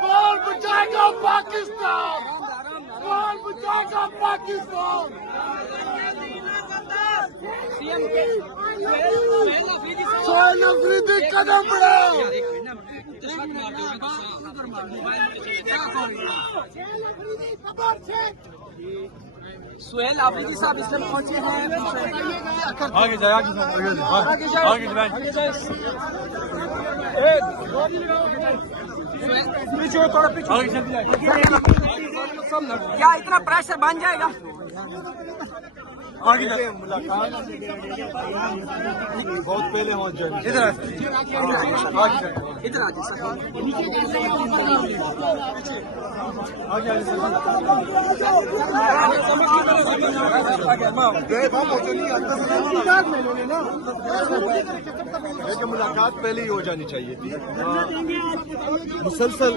कौन बचाएगा पाकिस्तान? कौन बचाएगा पाकिस्तान? सोहेल अफरीदी कदम बढ़ाओ। सोहेल अफरीदी साहब इसमें पहुंचे हैं। आगे जाए पीछे थोड़ा पीछे। क्या इतना प्रेशर बन जाएगा? आगे जाए मुलाकात बहुत पहले हो जाए। इधर इधर आगे सर। लेकिन मुलाकात पहले ही हो जानी चाहिए थी। मुसलसल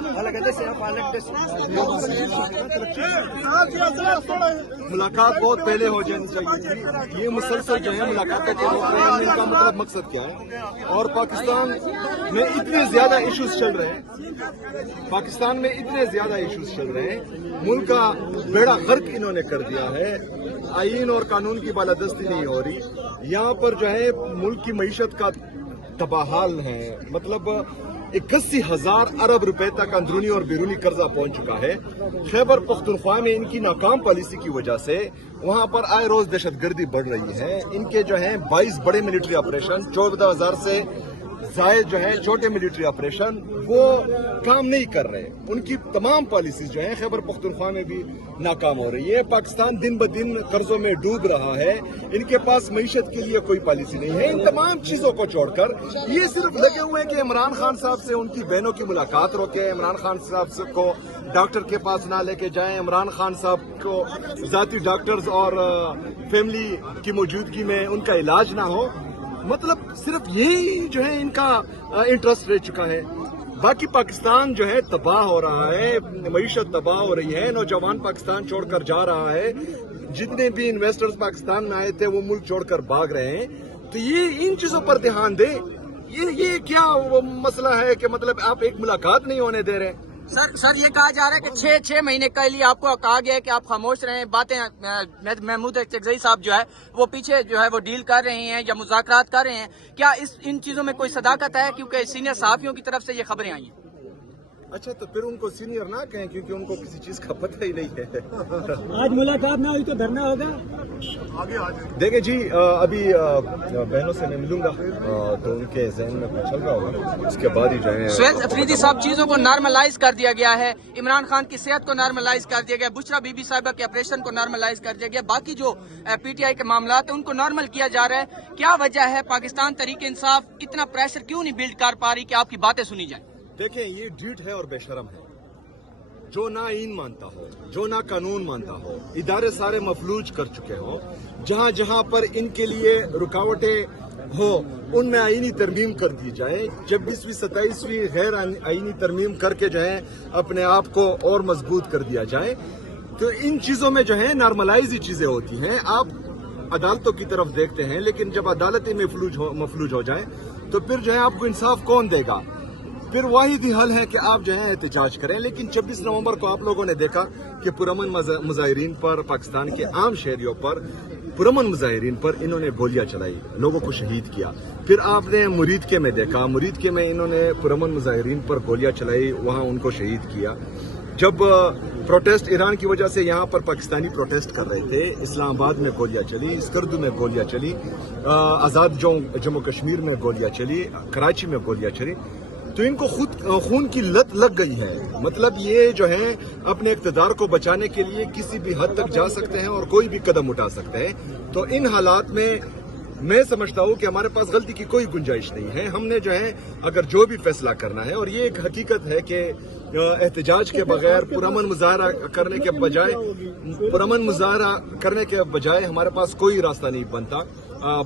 मुलाकात बहुत पहले हो जानी चाहिए थी। ये मुसलसल जो है मुलाकातें कर रहे हैं, इनका मतलब मकसद क्या है? और पाकिस्तान में इतने ज्यादा इश्यूज चल रहे हैं, पाकिस्तान में इतने ज्यादा इश्यूज चल रहे हैं, मुल्क का बेड़ा गर्क इन्होंने कर दिया है। आईन और कानून की बालादस्ती नहीं हो रही। यहाँ पर जो है मुल्क की मईशत का तबाहाल है, मतलब 81,000 अरब रुपए तक अंदरूनी और बैरूनी कर्जा पहुंच चुका है। खैबर पख्तूनख्वा में इनकी नाकाम पॉलिसी की वजह से वहां पर आए रोज दहशतगर्दी बढ़ रही है। इनके जो है 22 बड़े मिलिट्री ऑपरेशन, 14,000 से जायद जो है छोटे मिलिट्री ऑपरेशन, वो काम नहीं कर रहे। उनकी तमाम पॉलिसीज जो है खैबर पख्तूनख्वा में भी नाकाम हो रही है। पाकिस्तान दिन ब दिन कर्जों में डूब रहा है। इनके पास मईशत के लिए कोई पॉलिसी नहीं है। इन तमाम चीजों को छोड़कर ये सिर्फ लगे हुए हैं कि इमरान खान साहब से उनकी बहनों की मुलाकात रोके, इमरान खान साहब को डॉक्टर के पास ना लेके जाएं, इमरान खान साहब को जाती डॉक्टर्स और फैमिली की मौजूदगी में उनका इलाज ना हो। मतलब सिर्फ यही जो है इनका इंटरेस्ट रह चुका है। बाकी पाकिस्तान जो है तबाह हो रहा है, मईशत तबाह हो रही है, नौजवान पाकिस्तान छोड़कर जा रहा है। जितने भी इन्वेस्टर्स पाकिस्तान में आए थे वो मुल्क छोड़कर भाग रहे हैं। तो ये इन चीजों पर ध्यान दे। ये क्या वो मसला है कि मतलब आप एक मुलाकात नहीं होने दे रहे? सर ये कहा जा रहा है कि 6 महीने के लिए आपको कहा गया है कि आप खामोश रहें। बातें महमूद चगजई साहब जो है वो पीछे जो है वो डील कर रहे हैं या मुज़ाकरात कर रहे हैं। क्या इन चीजों में कोई सदाकत है? क्योंकि सीनियर सहाफियों की तरफ से ये खबरें आई हैं। अच्छा, तो फिर उनको सीनियर ना कहें, क्योंकि उनको किसी चीज का पता ही नहीं है। आज मुलाकात ना हुई तो धरना होगा। देखिए जी, अभी बहनों से मैं मिलूंगा तो उनके जहन में कुछ चल रहा होगा, उसके बाद ही जो है। सोहेल अफरीदी साहब, चीजों को नॉर्मलाइज कर दिया गया है। इमरान खान की सेहत को नॉर्मलाइज कर दिया गया, बुशरा बीबी साहिबा के ऑपरेशन को नॉर्मलाइज कर दिया गया, बाकी जो पीटीआई के मामला है उनको नॉर्मल किया जा रहा है। क्या वजह है? पाकिस्तान तहरीक इंसाफ इतना प्रेशर क्यों नहीं बिल्ड कर पा रही कि आपकी बातें सुनी जाए? देखें, ये ढीठ है और बेशरम है, जो ना आईन मानता हो, जो ना कानून मानता हो। इदारे सारे मफलूज कर चुके हो। जहां जहां पर इनके लिए रुकावटें हो उनमें आईनी तरमीम कर दी जाए। 26वीं 27वीं गैर आईनी तरमीम करके जो है अपने आप को और मजबूत कर दिया जाए। तो इन चीजों में जो है नॉर्मलाइज ही चीजें होती हैं। आप अदालतों की तरफ देखते हैं, लेकिन जब अदालतें मफलूज हो जाए तो फिर जो है आपको इंसाफ कौन देगा? फिर वाहिद ही हल है कि आप जो है एहतजाज करें। लेकिन 26 नवंबर को आप लोगों ने देखा कि पुरअमन मुजाहिरीन पर, पाकिस्तान के आम शहरियों पर, पुरअमन मुजाहिरीन पर इन्होंने गोलियां चलाई, लोगों को शहीद किया। फिर आपने मुरीदके में देखा, मुरीदके में इन्होंने पुरअमन मुजाहिरीन पर गोलियां चलाई, वहां उनको शहीद किया। जब प्रोटेस्ट ईरान की वजह से यहाँ पर पाकिस्तानी प्रोटेस्ट कर रहे थे, इस्लामाबाद में गोलियां चली, स्कर्दू में गोलियां चली, आजाद जम्मू कश्मीर में गोलियां चली, कराची में गोलियां चली। تو ان کو خود خون کی لت لگ گئی ہے. مطلب یہ جو ہے اپنے اقتدار کو بچانے کے لیے کسی بھی حد تک جا سکتے ہیں اور کوئی بھی قدم اٹھا سکتے ہیں. تو ان حالات میں سمجھتا ہوں کہ ہمارے پاس غلطی کی کوئی گنجائش نہیں ہے. ہم نے جو ہے اگر جو بھی فیصلہ کرنا ہے، اور یہ ایک حقیقت ہے کہ احتجاج کے بغیر پرامن مظاہرہ کرنے کے بجائے ہمارے پاس کوئی راستہ نہیں بنتا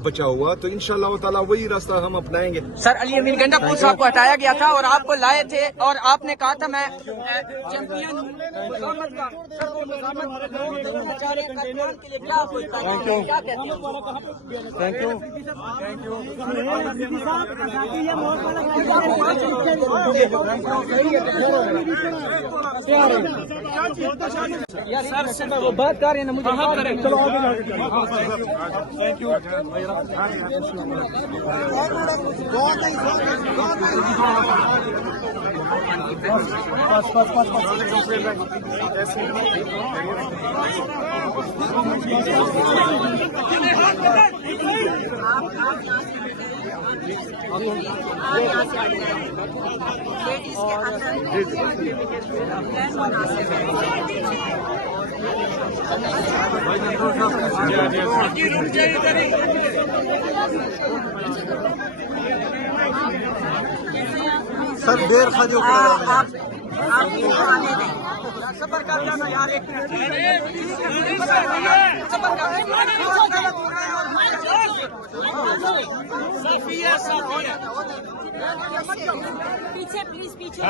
بچا ہوا. تو انشاءاللہ تعالی وہی راستہ ہم اپنائیں گے. سر علی امین گنڈا صاحب کو ہٹایا گیا تھا اور آپ کو لائے تھے اور آپ نے کہا تھا میں چیمپئن ہوں. سر وہ بات کر رہے ہیں نا، مجھے چلو سر دیر خاجو سفر کر جانا یار، ایک پیچھے پلیز پیچھے.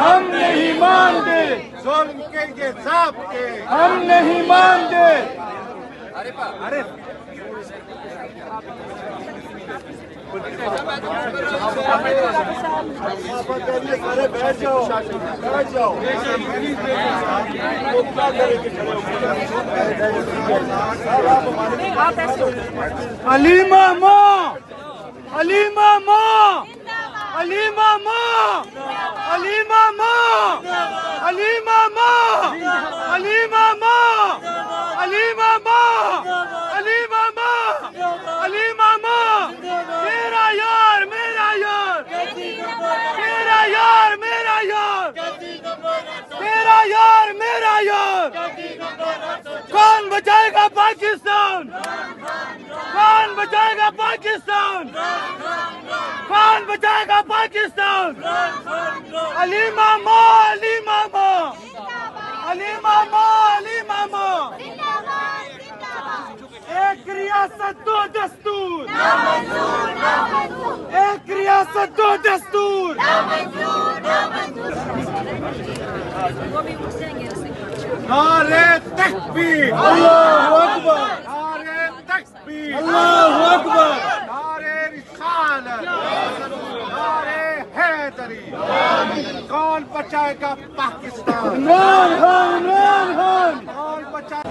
ہم نہیں مانتے ظلم کے صاحب کے، ہم نہیں مانتے. علی ماما، علی ماما، علی ماما، علی ماما، علی ماما، علی ماما، علی ماما، علی ماما، علی ماما، میرا یار، میرا یار، میرا یار، میرا یار، میرا یار، میرا یار. کون بچائے گا پاکستان؟ کون بچائے گا پاکستان؟ کون بچائے گا پاکستان؟ علی ماما، علی ماما، علی ماما، علی ماما. ایک ریاست دو دستور، ایک ریاست دو دستور. نعرے تکبیر، اللہ اکبر، نعرے تکبیر، اللہ اکبر، نعرے رسالت، نعرے حیدری. کون بچائے گا پاکستان؟ عمران خان، عمران خان. کون بچائے